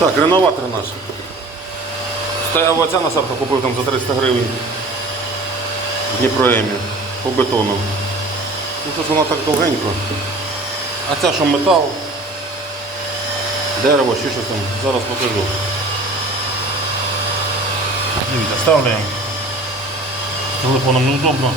Так, реноватор наш. Стояв оця насадка, купив там за 300 гривень. в Дніпроемі по бетону. Ну що ж вона так довгенько. А ця що метал, дерево, ще щось там. Зараз покажу. Дивіться, ставляємо. Телефоном неудобно.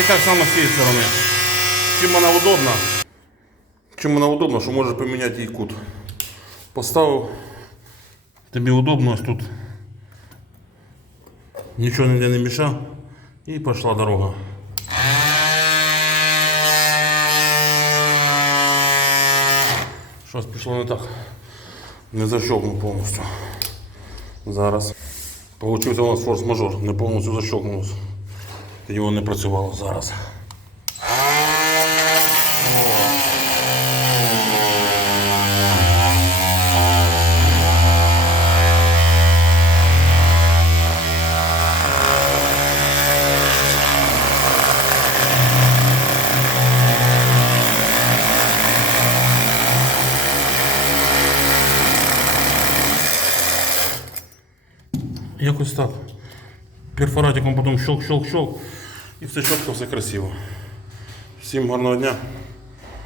І так само з цієї сторони. Чим вона удобна? Чим вона удобна, що можеш поміняти її кут. Поставив. Тобі удобно ось тут. Нічого ніде не мішав. І пішла дорога. Щось пішло не так. Не защелкнув повністю. Зараз. Получився у нас форс-мажор, не повністю защелкнувся. Воно не працювало зараз. Якось так. Перфоратиком потім щелк-щелк-щелк. І все чітко, все красиво. Всім гарного дня.